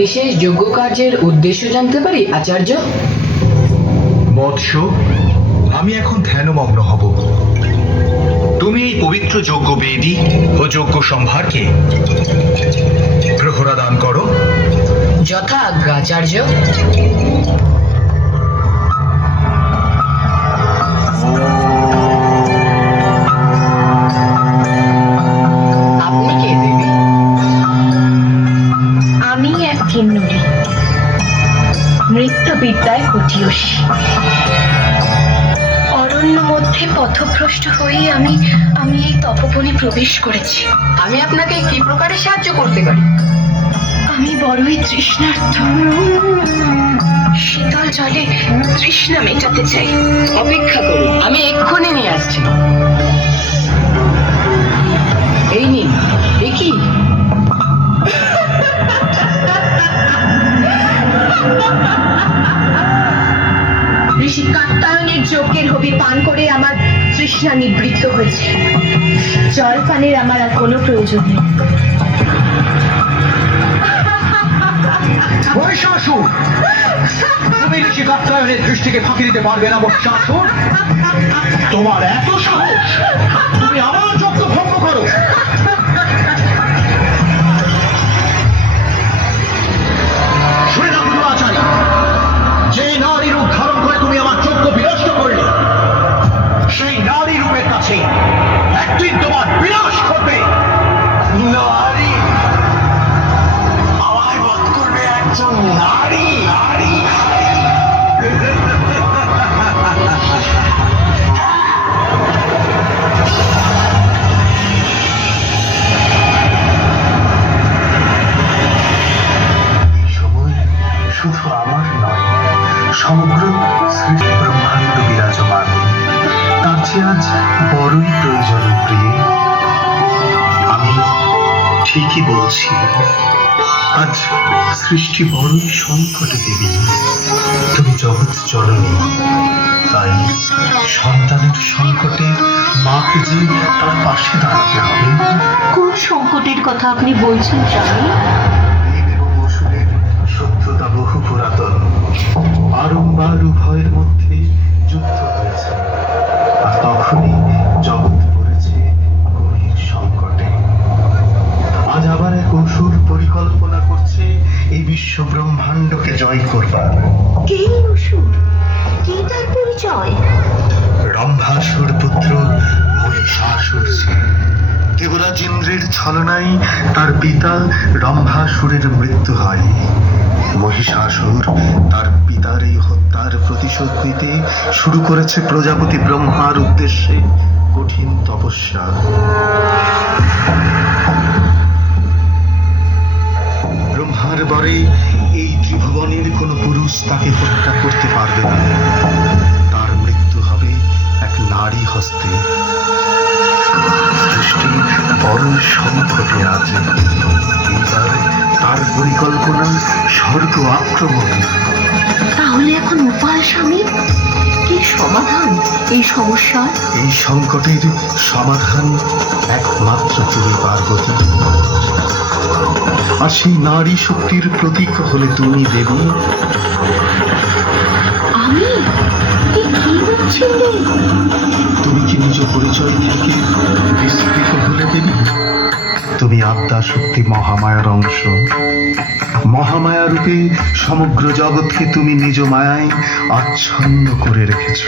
বিশেষ যজ্ঞ কার্যের উদ্দেশ্য জানতে পারি আচার্য? বৎস, আমি এখন ধ্যানমগ্ন হব। তুমি এই পবিত্র যজ্ঞ বেদী ও যজ্ঞ সম্ভারকে প্রহরা দান করো। যথা আজ্ঞা আচার্য। আপনি কে দেবী? আমি এক কিন্নরী, নৃত্যবিদ্যায় কটিয়সী। অরণ্য মধ্যে পথভ্রষ্ট হয়ে আমি এই তপবনে প্রবেশ করেছি। আমি আপনাকে কি প্রকারে সাহায্য করতে পারি? আমি বড়ই তৃষ্ণার্ত, শীতল জলে তৃষ্ণা মেটাতে চাই। অপেক্ষা করুন, আমি এক্ষুনি নিয়ে আসছি। এই নিন। এ কি? ঋষি কাত্যায়নের যজ্ঞের হবি পান করে আমার তৃষ্ণা নিবৃত্ত হয়েছে। জল পানের আমার আর কোনো প্রয়োজন নেই। মহিষাসুর, তুমি ঋষি কাত্যায়নের দৃষ্টিকে ফাঁকি দিতে পারবে না মহিষাসুর। তোমার এত সাহস, তুমি আমার যজ্ঞ ভঙ্গ করো। শুনে না আচার্য, যে নারী রূপ ধারণ করে তুমি আমার যজ্ঞ বিনষ্ট করলে, সেই নারী রূপের কাছে একদিন তোমার বিনাশ ঘটবে। নারী? আমায় বধ করবে একজন নারী? নারী? শুধু আমার নয়, সমগ্র সৃষ্টি ব্রহ্মাণ্ড বিরাজমান। তার চেয়ে আজ বড়ই প্রয়োজন প্রিয়ে। আমি ঠিকই বলছি, আজ সৃষ্টি বড়ই সংকটে দেবী। তুমি জগৎ জননী, তাই সন্তানের সংকটে মাকে যে তার পাশে দাঁড়াতে হবে। কোন সংকটের কথা আপনি বলছেন স্বামী? দেব এবং অসুরের শত্রুতা বহু পুরাতন। বারংবার উভয়ের মধ্যে যুদ্ধ হয়েছে, আর তখনই জগৎ পড়েছে গভীর সংকটে। আজ আবার এক অসুর পরিকল্পনা করছে এই বিশ্ব ব্রহ্মাণ্ডকে জয় করবার। কে অসুর? কে তার পরিচয়? রম্ভাসুর পুত্র মহিষাসুর। দেবরাজ ইন্দ্রের ছলনায় তার পিতা রম্ভাসুরের মৃত্যু হয়। মহিষাসুর তার পিতার এই হত্যার প্রতিশোধ নিতে শুরু করেছে প্রজাপতি ব্রহ্মার উদ্দেশ্যে কঠিন তপস্যা। ব্রহ্মার বরে এই ত্রিভুবনের কোনো পুরুষ তাকে হত্যা করতে পারবে না। তার মৃত্যু হবে এক নারী হস্তে। সৃষ্টি বড় সংকটে আছে। এইবার তার পরিকল্পনা স্বর্গ আক্রমণ। তাহলে এখন উপায় স্বামী? কি সমাধান এই সমস্যার? এই সংকটের সমাধান একমাত্র তুমি পার্বতী। আর সেই নারী শক্তির প্রতীক হলে তুমি দেবী। আমি? কি বলছিলে? তুমি কি নিজ পরিচয় থেকে বিস্মৃত হলে দেবী? তুমি আদ্যা শক্তি মহামায়ার অংশ। মহামায়া রূপে সমগ্র জগৎকে তুমি নিজ মায়ায় আচ্ছন্ন করে রেখেছ।